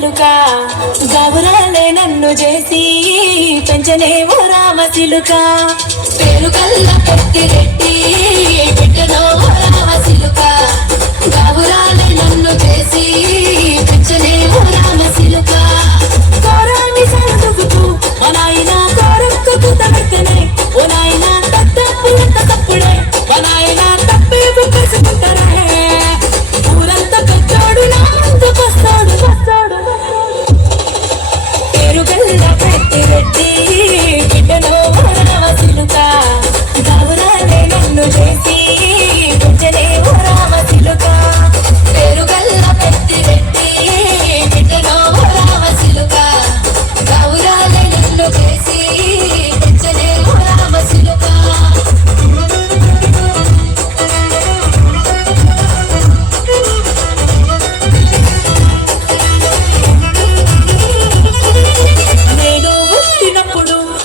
సిలుక గౌరాలే నన్ను చేసి పెంచనే ఓ రామ సిలుక పేరు కల్ల పెట్టి రెట్టి పెట్టనో ఓ రామ సిలుక గౌరాలే నన్ను చేసి పెంచనే ఓ రామ సిలుక కోరాన్ని సరదుకు ఓ నాయన కోరక్కు కుతబెట్టనే ఓ నాయన తప్పులంత తప్పుడే ఓ నాయన తప్పే బుక్కసుకుంటారే ఊరంతా పెద్దోడు నాంత పస్తాడు పేరు గల్ల పెట్టి రెడ్డి బిడ్డలో రామ సిలుక గౌరాలే నన్ను చేసి పెంచనే ఓ రామ సిలుక పేరు గల్ల పెట్టి రెడ్డి బిడ్డలో రామ సిలుక గౌరాలే నన్ను చేసి పెంచనే ఓ రామ సిలుక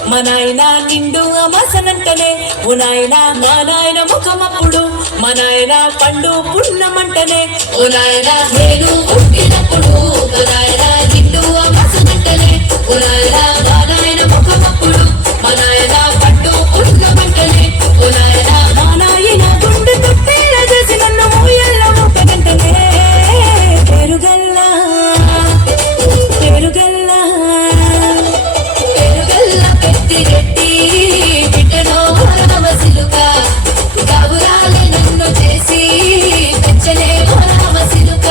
మా నాయన నిండు అమాసనంటనే ఓ నాయన మా నాయన ముఖమప్పుడు మా నాయన పండు పున్నమంటనే ఓ నాయన నేను పుట్టినప్పుడు మా నాయన నిండు అమాసనంటనే ఓ నాయన మా నాయన ముఖమప్పుడు మా నాయన పండు పున్నమంటనే ఓ నాయన మా నాయన గుండె తొట్టేలా చేసి నన్ను మూయల్లో ముఖగంటనే పెరుగల్లా పెట్టి రెట్టి బిడ్డలో రామ సిలుక గౌరాలే నన్ను చేసి పెంచలే రామ సిలుక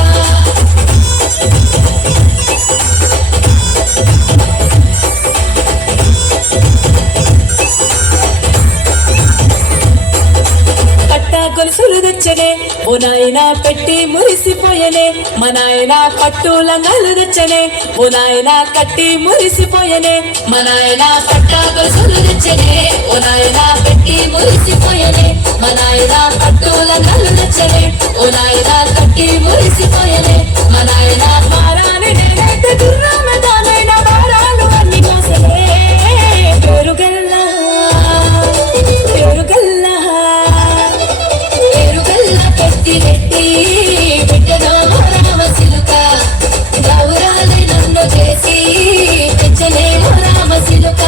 గొలుసులు తెచ్చనే ఓ నాయన పెట్టి మురిసిపోయనే మా నాయన పట్టు లంగాలు తెచ్చనే ఓ నాయన కట్టి మురిసిపోయనే మా నాయన పట్ట గొలుసులు తెచ్చనే ఓ నాయన పెట్టి మురిసిపోయనే మా నాయన పట్టు లంగాలు తెచ్చనే ఓ నాయన కట్టి మురిసిపోయనే మా నాయన మారాని నేనైతే గుర్రామ దానైన వారాలు అన్ని కోసనే పెరుగల్లా పెట్టి రెట్టి బిడ్డలో రామ సిలుక గౌరాలే నన్ను చేసి పెంచలే రామ సిలుక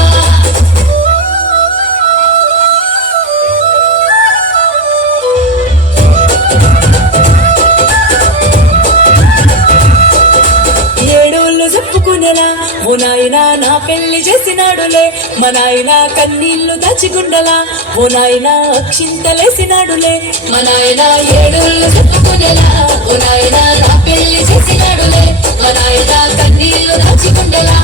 ఏడోళ్ళు చెప్పుకునేలా ఓ నాయన నా పెళ్లి చేసినాడులే మా నాయన కన్నీళ్లు దాచిగుండలా ఓ నాయన అక్షింతలేసినాడులే మా నాయన ఏడోళ్ళు చెప్పుకునేలా ఓ నాయన నా పెళ్లి చేసినాడులే మా నాయన కన్నీళ్లు దాచిగుండలా